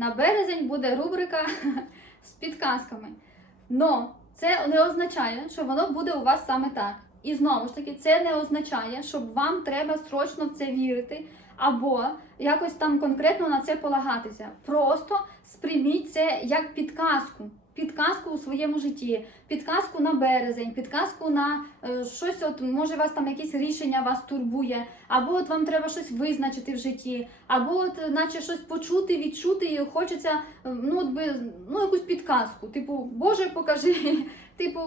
на березень буде рубрика з підказками. Но це не означає, що воно буде у вас саме так. І знову ж таки, це не означає, що вам треба срочно в це вірити, або якось там конкретно на це полагатися. Просто сприйміть це як підказку. Підказку у своєму житті, підказку на березень, підказку на щось, от може вас там якесь рішення вас турбує, або от вам треба щось визначити в житті, або от наче щось почути, відчути, і хочеться якусь підказку, типу, Боже, покажи, типу,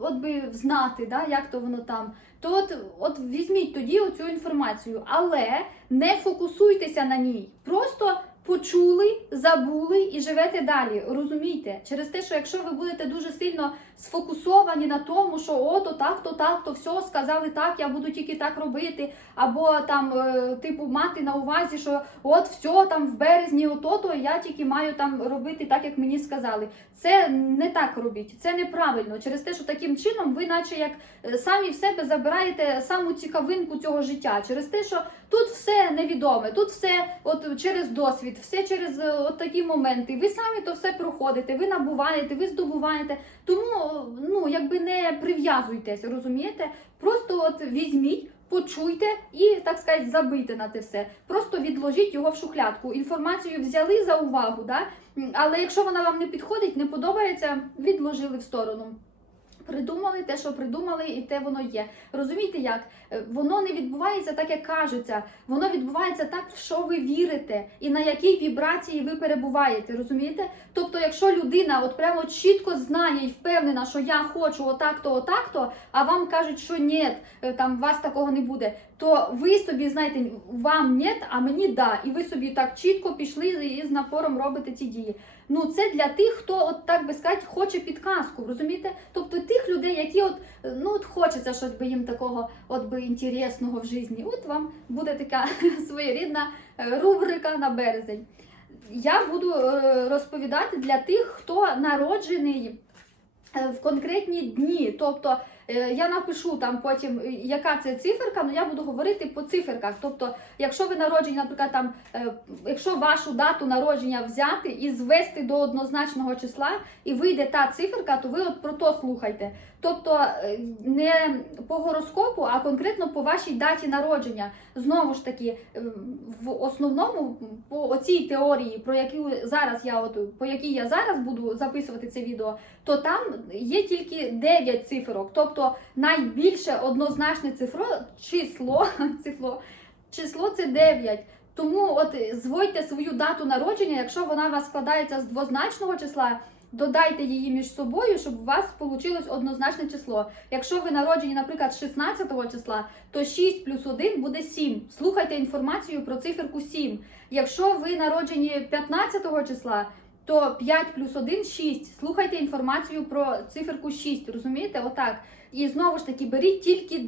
от би знати, да, як то воно там. То от візьміть тоді оцю інформацію, але не фокусуйтеся на ній, просто почули, забули і живете далі. Розумійте? Через те, що якщо ви будете дуже сильно сфокусовані на тому, що ото так, то все, сказали так, я буду тільки так робити, або там, типу, мати на увазі, що от все, там в березні ото-то, я тільки маю там робити так, як мені сказали. Це не так робіть, це неправильно. Через те, що таким чином ви наче як самі в себе забираєте саму цікавинку цього життя. Через те, що тут все невідоме, тут все от через досвід, все через от такі моменти. Ви самі то все проходите, ви набуваєте, ви здобуваєте. Тому, якби не прив'язуйтесь, розумієте? Просто от візьміть, почуйте і, так сказати, забийте на те все. Просто відложіть його в шухлядку. Інформацію взяли за увагу, да? Але якщо вона вам не підходить, не подобається, відложили в сторону. Придумали те, що придумали, і те воно є. Розумієте як? Воно не відбувається так, як кажеться. Воно відбувається так, в що ви вірите і на якій вібрації ви перебуваєте. Розумієте? Тобто, якщо людина от прямо чітко знає і впевнена, що я хочу отак-то, а вам кажуть, що ні, там вас такого не буде, то ви собі, знаєте, вам ні, а мені да. І ви собі так чітко пішли і з напором робите ці дії. Це для тих, хто, от так би сказати, хоче підказку, розумієте? Тобто тих людей, які от хочеться щось би їм такого інтересного в житті. От вам буде така своєрідна рубрика на березень. Я буду розповідати для тих, хто народжений в конкретні дні. Тобто я напишу там потім, яка це циферка, але я буду говорити по циферках. Тобто, якщо ви народжені, наприклад, там, якщо вашу дату народження взяти і звести до однозначного числа, і вийде та циферка, то ви от про то слухайте. Тобто, не по гороскопу, а конкретно по вашій даті народження. Знову ж таки, в основному, по оцій теорії, по якій я зараз буду записувати це відео, то там є тільки 9 циферок. Тобто, найбільше однозначне число це 9. Тому от зводьте свою дату народження, якщо вона у вас складається з двозначного числа, додайте її між собою, щоб у вас вийшло однозначне число. Якщо ви народжені, наприклад, 16 числа, то 6 плюс 1 буде 7. Слухайте інформацію про циферку 7. Якщо ви народжені 15 числа, то 5 плюс 1 – 6. Слухайте інформацію про циферку 6, розумієте? Отак. І знову ж таки, беріть тільки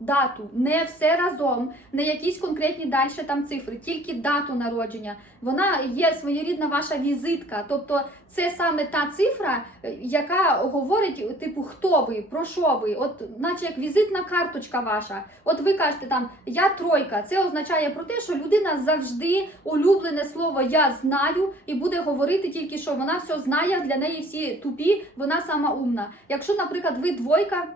дату, не все разом, не якісь конкретні далі там цифри, тільки дату народження. Вона є своєрідна ваша візитка, тобто це саме та цифра, яка говорить, типу, хто ви, про що ви, от наче як візитна карточка ваша. От ви кажете там, я тройка, це означає про те, що людина завжди улюблене слово «я знаю» і буде говорити тільки, що вона все знає, для неї всі тупі, вона сама умна. Якщо, наприклад, ви двойка,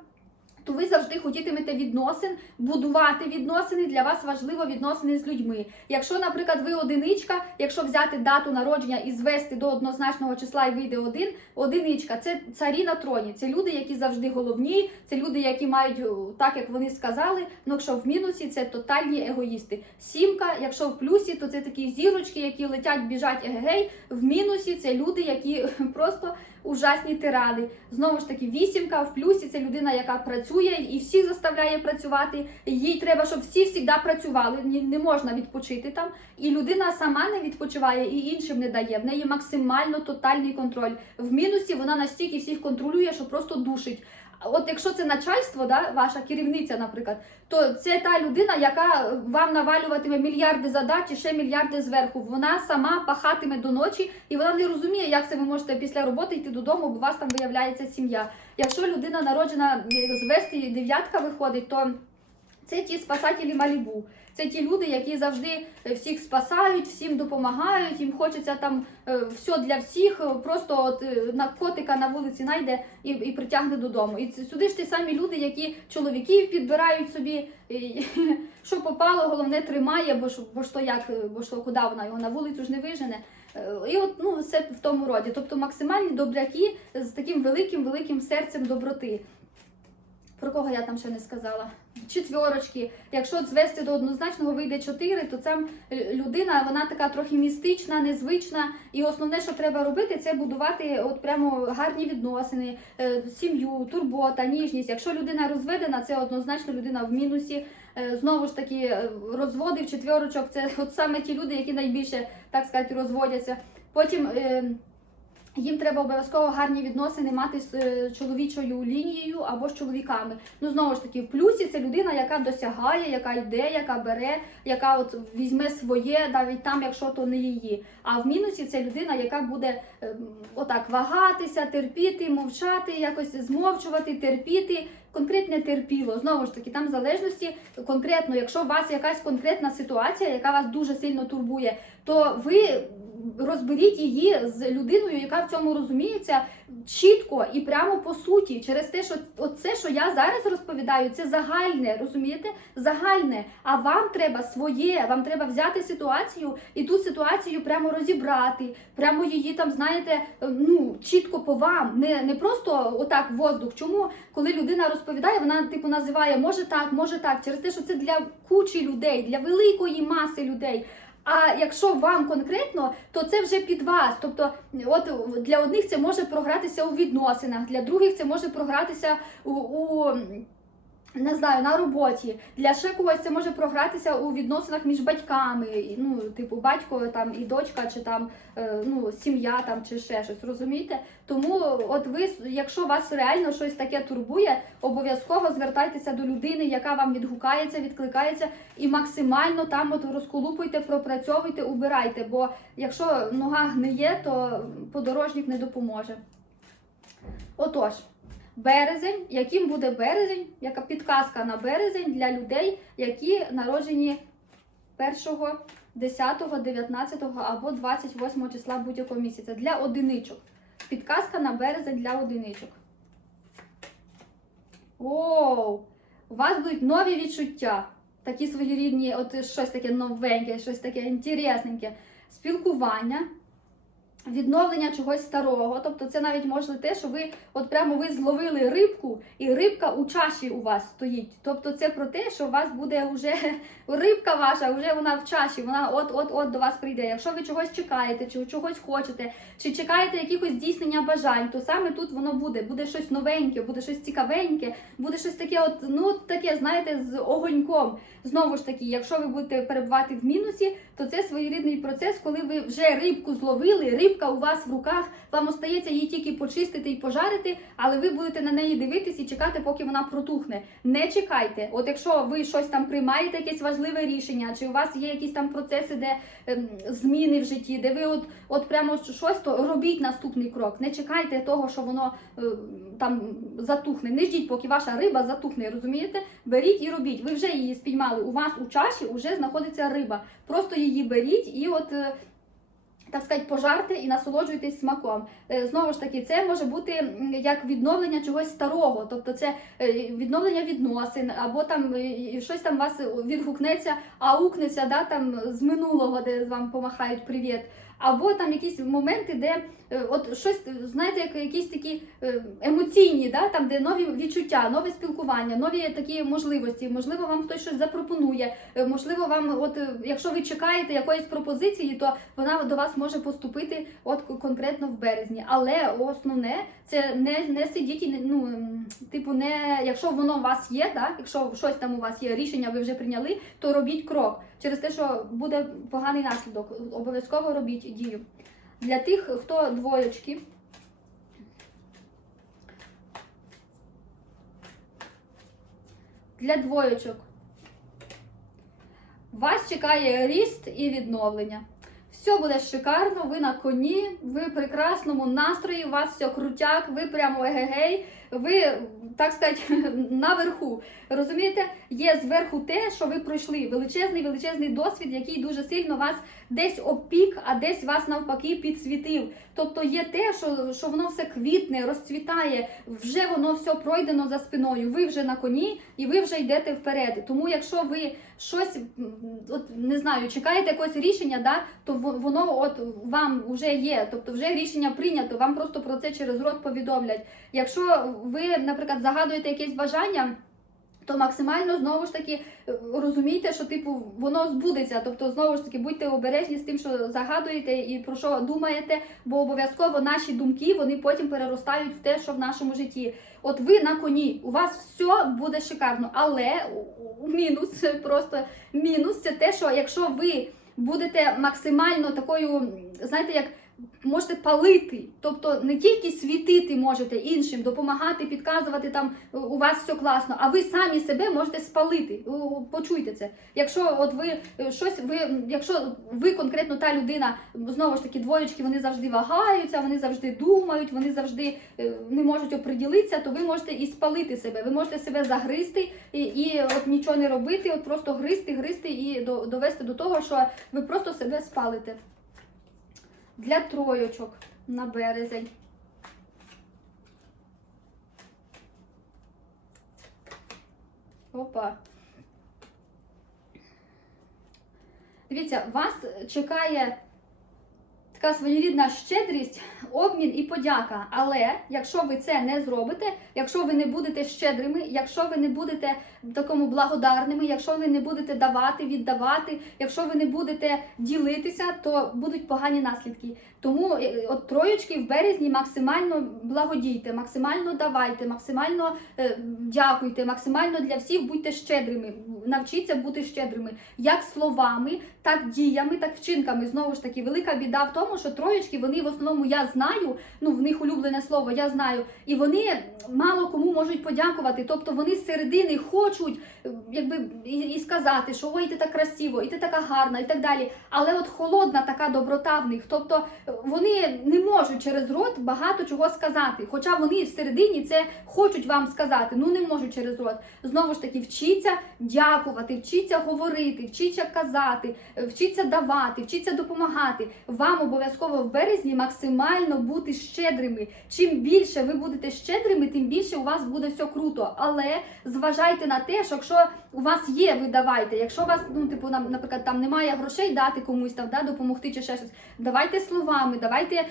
то ви завжди хотітимете відносин, будувати відносини, для вас важливо відносини з людьми. Якщо, наприклад, ви одиничка, якщо взяти дату народження і звести до однозначного числа і вийде одиничка, це царі на троні, це люди, які завжди головні, це люди, які мають так, як вони сказали, але якщо в мінусі, це тотальні егоїсти. Сімка, якщо в плюсі, то це такі зірочки, які летять, біжать, егегей, в мінусі це люди, які просто ужасні тирани. Знову ж таки, вісімка в плюсі це людина, яка працює і всіх заставляє працювати. Їй треба, щоб всі завжди працювали, не можна відпочити там. І людина сама не відпочиває і іншим не дає. В неї максимально тотальний контроль. В мінусі вона настільки всіх контролює, що просто душить. От якщо це начальство, да, ваша керівниця, наприклад, то це та людина, яка вам навалюватиме мільярди задач і ще мільярди зверху. Вона сама пахатиме до ночі, і вона не розуміє, як це ви можете після роботи йти додому, бо у вас там виявляється сім'я. Якщо людина народжена, звести дев'ятка виходить, то це ті спасателі Малібу. Це ті люди, які завжди всіх спасають, всім допомагають, їм хочеться там все для всіх, просто от котика на вулиці знайде і притягне додому. І сюди ж ті самі люди, які чоловіків підбирають собі, що попало, головне тримає, бо що куди вона його на вулицю ж не вижене. І от, ну, все в тому роді. Тобто максимальні добряки з таким великим серцем доброти. Про кого я там ще не сказала? Четвірочки. Якщо звести до однозначного вийде 4, то ця людина, вона така трохи містична, незвична. І основне, що треба робити, це будувати от прямо гарні відносини, сім'ю, турбота, ніжність. Якщо людина розведена, це однозначно людина в мінусі. Знову ж таки, розводи в четвірочок, це от саме ті люди, які найбільше, так сказати, розводяться. Потім їм треба обов'язково гарні відносини мати з чоловічою лінією або з чоловіками. Ну, знову ж таки, в плюсі це людина, яка досягає, яка йде, яка бере, яка от візьме своє, навіть там, якщо то не її. А в мінусі це людина, яка буде отак вагатися, терпіти, мовчати, якось змовчувати, терпіти. Конкретне терпіло. Знову ж таки, там в залежності конкретно, якщо у вас якась конкретна ситуація, яка вас дуже сильно турбує, то ви розберіть її з людиною, яка в цьому розуміється чітко і прямо по суті. Через те, що оце, що я зараз розповідаю, це загальне, розумієте? Загальне. А вам треба своє, вам треба взяти ситуацію і ту ситуацію прямо розібрати, прямо її там, знаєте, ну, чітко по вам. Не просто отак воздух. Чому, коли людина розповідає, вона типу називає може так, через те, що це для кучі людей, для великої маси людей. А якщо вам конкретно, то це вже під вас. Тобто, от для одних це може програтися у відносинах, для других це може програтися не знаю, на роботі. Для ще когось це може програтися у відносинах між батьками, ну, типу, батько там і дочка, чи там, ну, сім'я там, чи ще щось, розумієте? Тому, от ви, якщо вас реально щось таке турбує, обов'язково звертайтеся до людини, яка вам відгукається, відкликається, і максимально там от розколупуйте, пропрацьовуйте, убирайте, бо якщо нога гниє, то подорожник не допоможе. Отож, березень. Яким буде березень? Яка підказка на березень для людей, які народжені 1, 10, 19 або 28 числа будь-якого місяця. Для одиничок. Підказка на березень для одиничок. Оу! У вас будуть нові відчуття. Такі своєрідні, от щось таке новеньке, щось таке інтересненьке. Спілкування. Відновлення чогось старого, тобто це навіть може те, що ви от прямо ви зловили рибку, і рибка у чаші у вас стоїть. Тобто це про те, що у вас буде вже рибка ваша, вже вона в чаші, вона от до вас прийде. Якщо ви чогось чекаєте, чи чогось хочете, чи чекаєте якихось здійснення бажань, то саме тут воно буде. Буде щось новеньке, буде щось цікавеньке, буде щось таке, от, ну таке, знаєте, з огоньком. Знову ж таки, якщо ви будете перебувати в мінусі, то це своєрідний процес, коли ви вже рибку зловили, рибка у вас в руках, вам остається її тільки почистити і пожарити, але ви будете на неї дивитись і чекати, поки вона протухне. Не чекайте. От якщо ви щось там приймаєте, якесь важливе рішення, чи у вас є якісь там процеси, де зміни в житті, де ви от прямо щось, то робіть наступний крок. Не чекайте того, що воно там затухне. Не ждіть, поки ваша риба затухне, розумієте? Беріть і робіть. Ви вже її спіймали. У вас у чаші вже знаходиться риба. Просто її беріть і от, так сказати, пожарте і насолоджуйтесь смаком. Знову ж таки, це може бути як відновлення чогось старого, тобто це відновлення відносин, або там щось там вас відгукнеться, аукнеться, да, там з минулого, де вам помахають привіт. Або там якісь моменти, де от щось, знаєте, як якісь такі емоційні, да, там, де нові відчуття, нове спілкування, нові такі можливості. Можливо, вам хтось щось запропонує, можливо, вам, от, якщо ви чекаєте якоїсь пропозиції, то вона до вас може поступити от конкретно в березні. Але основне, це не сидіть і, ну, типу, не, якщо воно у вас є, так, якщо щось там у вас є, рішення ви вже прийняли, то робіть крок. Через те, що буде поганий наслідок, обов'язково робіть дію. Для тих, хто двоєчки, для двоєчок, вас чекає ріст і відновлення. Все буде шикарно, ви на коні, ви в прекрасному настрої, у вас все крутяк, ви прямо егегей, ви, так сказати, наверху. Розумієте, є зверху те, що ви пройшли. Величезний досвід, який дуже сильно вас десь опік, а десь вас навпаки підсвітив. Тобто є те, що воно все квітне, розцвітає, вже воно все пройдено за спиною. Ви вже на коні і ви вже йдете вперед. Тому якщо ви щось, от, не знаю, чекаєте якогось рішення, да, то воно от вам вже є. Тобто вже рішення прийнято, вам просто про це через рот повідомлять. Якщо ви, наприклад, загадуєте якесь бажання, то максимально, знову ж таки, розумійте, що, типу, воно збудеться. Тобто, знову ж таки, будьте обережні з тим, що загадуєте і про що думаєте, бо обов'язково наші думки, вони потім переростають в те, що в нашому житті. От ви на коні, у вас все буде шикарно, але мінус, просто мінус, це те, що якщо ви будете максимально такою, знаєте, як можете палити, тобто не тільки світити можете іншим, допомагати, підказувати, там у вас все класно, а ви самі себе можете спалити. Почуйте це. Якщо от якщо ви конкретно та людина, знову ж таки, двоєчки, вони завжди вагаються, вони завжди думають, вони завжди не можуть оприділитися, то ви можете і спалити себе. Ви можете себе загризти і от нічого не робити, от просто гризти і довести до того, що ви просто себе спалите. Для троєчок на березень. Опа. Дивіться, вас чекає така своєрідна щедрість, обмін і подяка. Але якщо ви це не зробите, якщо ви не будете щедрими, якщо ви не будете такому благодарними, якщо ви не будете давати, віддавати, якщо ви не будете ділитися, то будуть погані наслідки. Тому от троєчки в березні максимально благодійте, максимально давайте, максимально дякуйте, максимально для всіх будьте щедрими. Навчіться бути щедрими. Як словами, так діями, так вчинками. Знову ж таки, велика біда в тому, що троєчки, вони в основному я знаю, ну в них улюблене слово я знаю, і вони мало кому можуть подякувати. Тобто вони з середини хочуть якби і сказати, що ой, ти так красиво, і ти така гарна, і так далі. Але от холодна така доброта в них. Тобто вони не можуть через рот багато чого сказати. Хоча вони всередині це хочуть вам сказати, ну не можуть через рот. Знову ж таки, вчіться дякувати, вчіться говорити, вчіться казати, вчіться давати, вчіться допомагати. Вам обов'язково в березні максимально бути щедрими. Чим більше ви будете щедрими, тим більше у вас буде все круто. Але зважайте на те, що якщо у вас є, ви давайте. Якщо у вас, ну, типу, наприклад, там немає грошей дати комусь, там, да, допомогти чи ще щось, давайте словами, давайте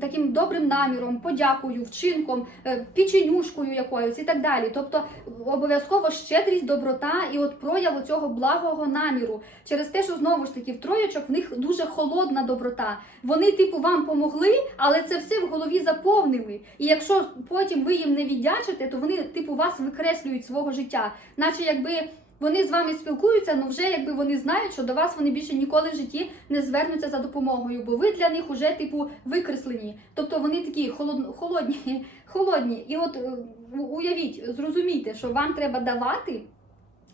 таким добрим наміром, подякою, вчинком, печенюшкою якоюсь і так далі. Тобто обов'язково щедрість, доброта і от прояв цього благого наміру. Через те, що знову ж таки в троєчок в них дуже холодна доброта. Вони типу вам помогли, але це все в голові заповнили. І якщо потім ви їм не віддячите, то вони типу вас викреслюють свого життя. Наче якби вони з вами спілкуються, але вже якби вони знають, що до вас вони більше ніколи в житті не звернуться за допомогою, бо ви для них уже типу викреслені. Тобто вони такі холодні. І от уявіть, зрозумійте, що вам треба давати,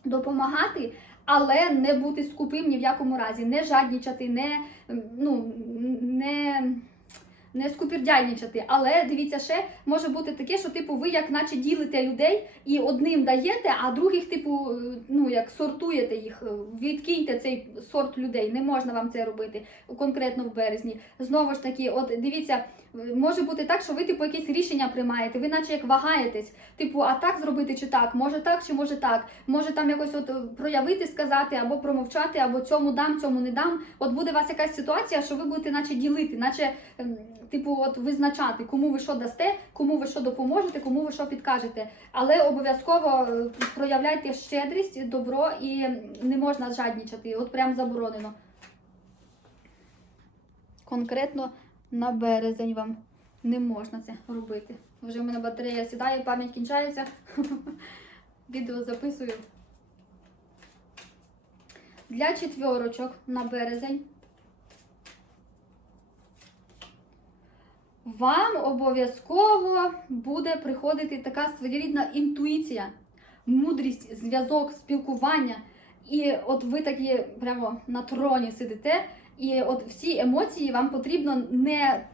допомагати, але не бути скупим ні в якому разі, не жаднічати, не скупердяйничати. Але дивіться, ще може бути таке, що типу ви як наче ділите людей і одним даєте, а других типу, ну як сортуєте їх, відкиньте цей сорт людей. Не можна вам це робити конкретно в березні. Знову ж таки, от дивіться, може бути так, що ви типу якесь рішення приймаєте, ви наче як вагаєтесь, типу, а так зробити чи так, може так чи може так, може там якось от проявити, сказати, або промовчати, або цьому дам, цьому не дам. От буде у вас якась ситуація, що ви будете наче ділити, наче типу от визначати, кому ви що дасте, кому ви що допоможете, кому ви що підкажете. Але обов'язково проявляйте щедрість, добро і не можна жаднічати, от прям заборонено. Конкретно на березень вам не можна це робити. Вже в мене батарея сідає, пам'ять кінчається. Відео записую. Для четвірочок на березень вам обов'язково буде приходити така своєрідна інтуїція, мудрість, зв'язок, спілкування. І от ви такі прямо на троні сидите, і от всі емоції вам потрібно не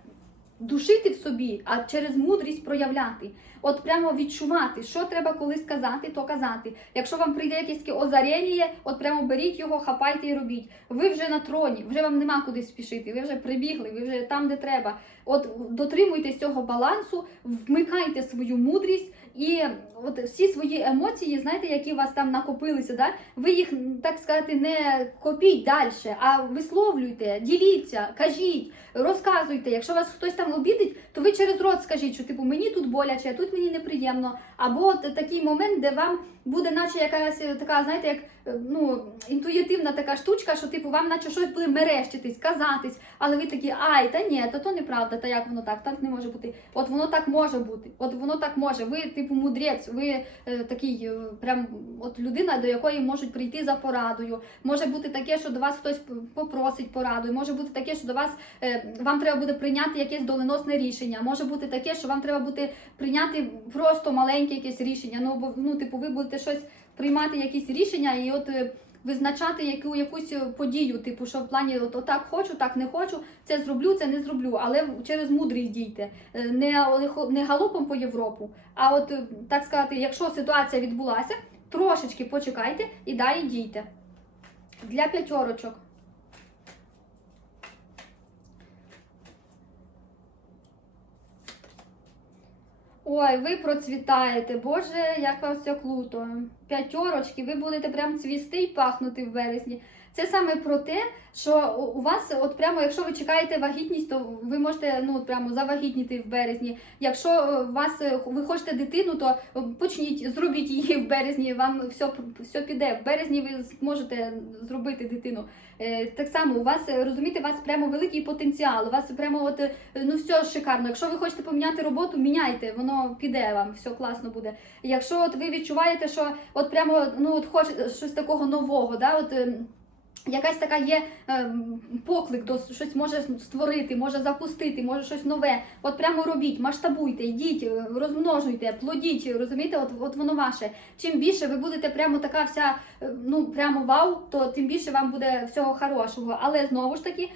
душити в собі, а через мудрість проявляти. От прямо відчувати, що треба коли сказати, то казати. Якщо вам прийде якесь озарення, от прямо беріть його, хапайте і робіть. Ви вже на троні, вже вам нема куди спішити, ви вже прибігли, ви вже там, де треба. От дотримуйтесь цього балансу, вмикайте свою мудрість і от всі свої емоції, знаєте, які у вас там накопилися, да? Ви їх, так сказати, не копіть далі, а висловлюйте, діліться, кажіть, розказуйте. Якщо вас хтось там обідить, то ви через рот скажіть, що типу мені тут боляче, тут мені неприємно. Або от такий момент, де вам буде наче якась така, знаєте, як інтуїтивна така штучка, що типу вам наче щось буде мерещитись, казатись, але ви такі, ай, та ні, то неправда, та як воно так не може бути. От воно так може бути, от воно так може. Ви типу мудрець, ви такий прям от людина, до якої можуть прийти за порадою. Може бути таке, що до вас хтось попросить пораду, може бути таке, що до вас вам треба буде прийняти якесь доленосне рішення, може бути таке, що вам треба буде прийняти просто маленьке якесь рішення, типу ви будете щось приймати якісь рішення і от визначати якусь подію, типу, що в плані отак хочу, так не хочу, це зроблю, це не зроблю, але через мудрість дійте, не галопом по Європу, а от, так сказати, якщо ситуація відбулася, трошечки почекайте і далі дійте. Для п'ятерочок. Ой, ви процвітаєте, Боже, як вас все круто. П'ятерочки, ви будете прям цвісти і пахнути в березні. Це саме про те, що у вас, от прямо, якщо ви чекаєте вагітність, то ви можете прямо завагітніти в березні. Якщо ви хочете дитину, то почніть, зробіть її в березні, вам все піде. В березні ви зможете зробити дитину. Так само, у вас, розумієте, у вас прямо великий потенціал, у вас прямо все шикарно. Якщо ви хочете поміняти роботу, міняйте, воно піде вам, все класно буде. Якщо от ви відчуваєте, що от прямо, хочете щось такого нового, да, якась така є поклик до щось може створити, може запустити, може щось нове. От прямо робіть, масштабуйте, йдіть, розмножуйте, плодіть, розумієте, от воно ваше. Чим більше ви будете прямо така вся, прямо вау, то тим більше вам буде всього хорошого. Але знову ж таки,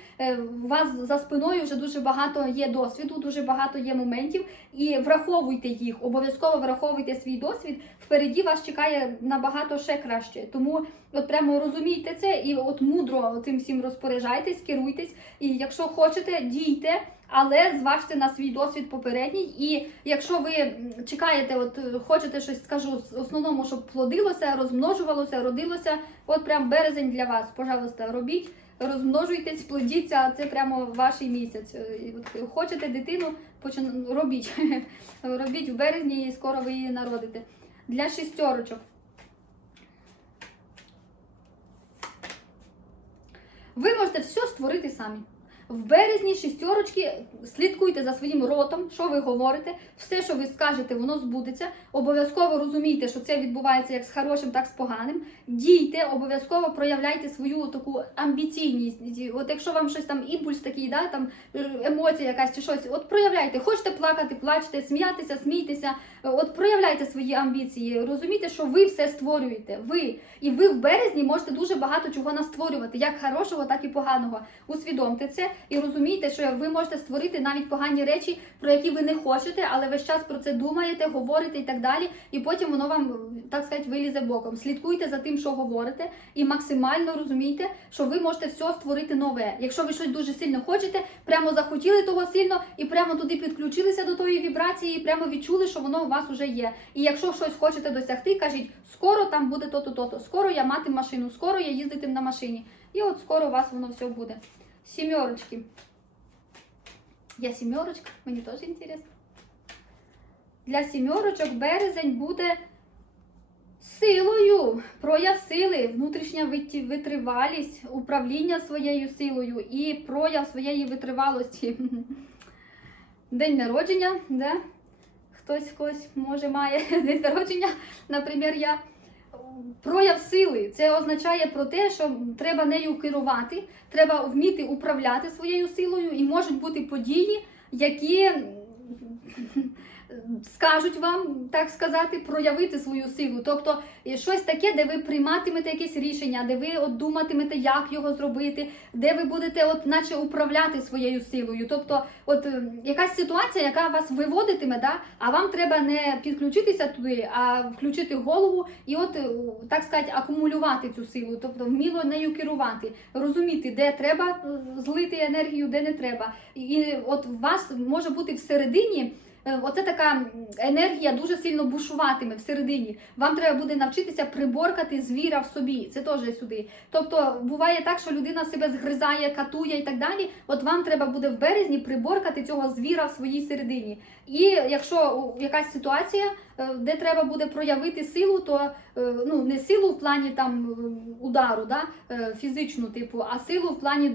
у вас за спиною вже дуже багато є досвіду, дуже багато є моментів, і враховуйте їх, обов'язково враховуйте свій досвід, впереді вас чекає набагато ще краще. Тому от прямо розумійте це і от мудро цим всім розпоряджайтесь, керуйтесь. І якщо хочете, дійте, але зважте на свій досвід попередній. І якщо ви чекаєте, хочете щось, скажу, в основному, щоб плодилося, розмножувалося, родилося, от прям березень для вас, пожалуйста, робіть, розмножуйтесь, плодіться, це прямо ваш місяць. Хочете дитину, робіть. Робіть в березні і скоро ви її народите. Для шістерочок. Ви можете все створити самі. В березні шістерочки, слідкуйте за своїм ротом, що ви говорите, все, що ви скажете, воно збудеться. Обов'язково розумійте, що це відбувається як з хорошим, так і з поганим. Дійте, обов'язково проявляйте свою таку амбіційність. От якщо вам щось там, імпульс такий, да, там емоція якась чи щось, от проявляйте. Хочете плакати, плачте, сміятися, смійтеся. От проявляйте свої амбіції. Розумійте, що ви все створюєте. Ви. І ви в березні можете дуже багато чого настворювати, як хорошого, так і поганого. Усвідомте це. І розумійте, що ви можете створити навіть погані речі, про які ви не хочете, але весь час про це думаєте, говорите і так далі, і потім воно вам, так сказати, вилізе боком. Слідкуйте за тим, що говорите, і максимально розумійте, що ви можете все створити нове. Якщо ви щось дуже сильно хочете, прямо захотіли того сильно, і прямо туди підключилися до тої вібрації, і прямо відчули, що воно у вас вже є. І якщо щось хочете досягти, кажіть, скоро там буде то-то, то-то, скоро я матиму машину, скоро я їздитиму на машині. І от скоро у вас воно все буде. Сімерочки. Я сімерочка, мені теж цікаво. Для сімерочок березень буде силою, прояв сили, внутрішня витривалість, управління своєю силою і прояв своєї витривалості. День народження, да? Хтось когось, може, має день народження, наприклад, я. Прояв сили. Це означає про те, що треба нею керувати, треба вміти управляти своєю силою, і можуть бути події, які скажуть вам, так сказати, проявити свою силу. Тобто щось таке, де ви прийматимете якесь рішення, де ви от думатимете, як його зробити, де ви будете от наче управляти своєю силою. Тобто от якась ситуація, яка вас виводитиме, да? А вам треба не підключитися туди, а включити голову і от, так сказати, акумулювати цю силу, тобто вміло нею керувати, розуміти, де треба злити енергію, де не треба. І от у вас може бути всередині оце така енергія дуже сильно бушуватиме всередині. Вам треба буде навчитися приборкати звіра в собі. Це теж сюди. Тобто буває так, що людина себе згризає, катує і так далі. От вам треба буде в березні приборкати цього звіра в своїй середині. І якщо якась ситуація, де треба буде проявити силу, то ну, не силу в плані там удару, да, фізичну, типу, а силу в плані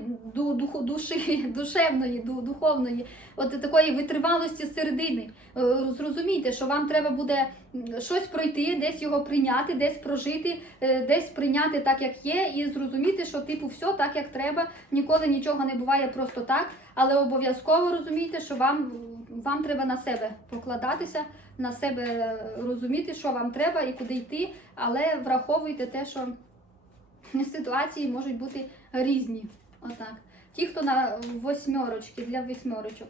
душі, душевної, духовної, от такої витривалості середини. Зрозумійте, що вам треба буде щось пройти, десь його прийняти, десь прожити, десь прийняти так, як є, і зрозуміти, що типу все так, як треба, ніколи нічого не буває просто так, але обов'язково розумійте, що вам треба на себе покладатися, на себе розуміти, що вам треба і куди йти, але враховуйте те, що ситуації можуть бути різні. Отак. Ті, хто на восьмерочки, для восьмерочок.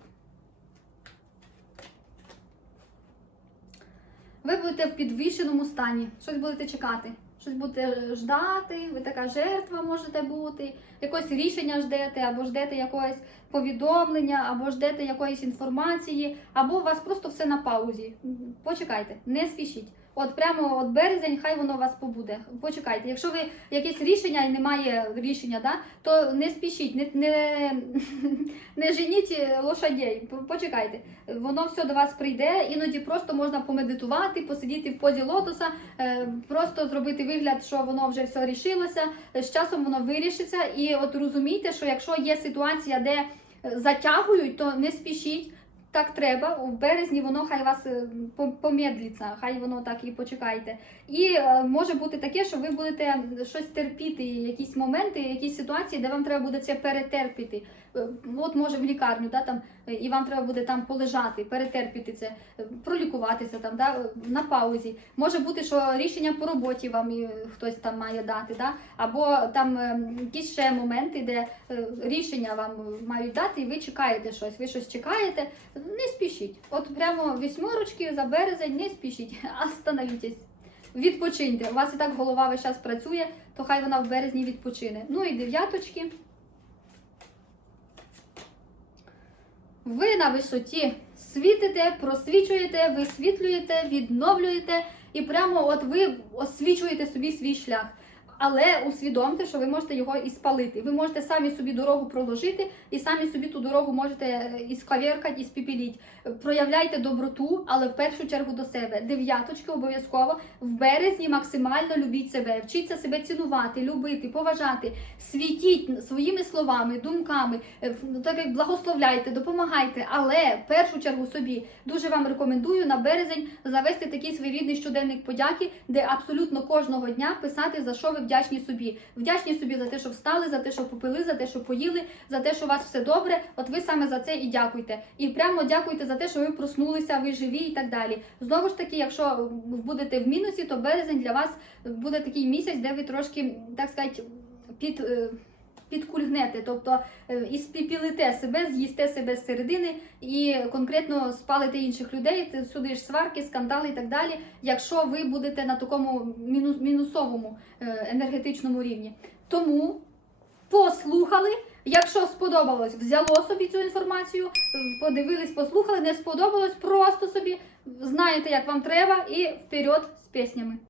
Ви будете в підвищеному стані, щось будете чекати, щось будете ждати, ви така жертва можете бути, якось рішення ждете, або ждете якогось повідомлення, або ждете якоїсь інформації, або у вас просто все на паузі. Почекайте, не спішіть. От прямо от березень, хай воно у вас побуде. Почекайте. Якщо ви якесь рішення і немає рішення, да, то не спішіть, не женіть лошадей. Почекайте. Воно все до вас прийде, іноді просто можна помедитувати, посидіти в позі лотоса, просто зробити вигляд, що воно вже все рішилося, з часом воно вирішиться. І от розумійте, що якщо є ситуація, де затягують, то не спішіть. Так треба, в березні воно хай вас помедлиться, хай воно так і почекайте. І може бути таке, що ви будете щось терпіти, якісь моменти, якісь ситуації, де вам треба буде це перетерпіти. От може в лікарню, да, там, і вам треба буде там полежати, перетерпіти це, пролікуватися там, да, на паузі. Може бути, що рішення по роботі вам хтось там має дати, да, або там якісь ще моменти, де рішення вам мають дати, і ви чекаєте щось, ви щось чекаєте, не спішіть. От прямо вісьмерочки за березень, не спішіть, остановітесь. Відпочиньте. У вас і так голова весь час працює, то хай вона в березні відпочине. Ну і дев'яточки. Ви на висоті світите, просвічуєте, висвітлюєте, відновлюєте і прямо от ви освічуєте собі свій шлях. Але усвідомте, що ви можете його і спалити. Ви можете самі собі дорогу проложити і самі собі ту дорогу можете іскавіркати, і спіпіліть. Проявляйте доброту, але в першу чергу до себе. Дев'яточки обов'язково. В березні максимально любіть себе. Вчіться себе цінувати, любити, поважати. Світіть своїми словами, думками, так як благословляйте, допомагайте. Але в першу чергу собі. Дуже вам рекомендую на березень завести такий своєрідний щоденник подяки, де абсолютно кожного дня писати, за що ви вдячні собі. Вдячні собі за те, що встали, за те, що попили, за те, що поїли, за те, що у вас все добре. От ви саме за це і дякуйте. І прямо дякуйте за те, що ви проснулися, ви живі і так далі. Знову ж таки, якщо будете в мінусі, то березень для вас буде такий місяць, де ви трошки, так сказати, підкульгнете, тобто іспіпілите себе, з'їсте себе з середини і конкретно спалите інших людей, сюди ж сварки, скандали і так далі, якщо ви будете на такому мінусовому енергетичному рівні. Тому послухали, якщо сподобалось, взяло собі цю інформацію, подивились, послухали, не сподобалось, просто собі знаєте, як вам треба, і вперед з піснями.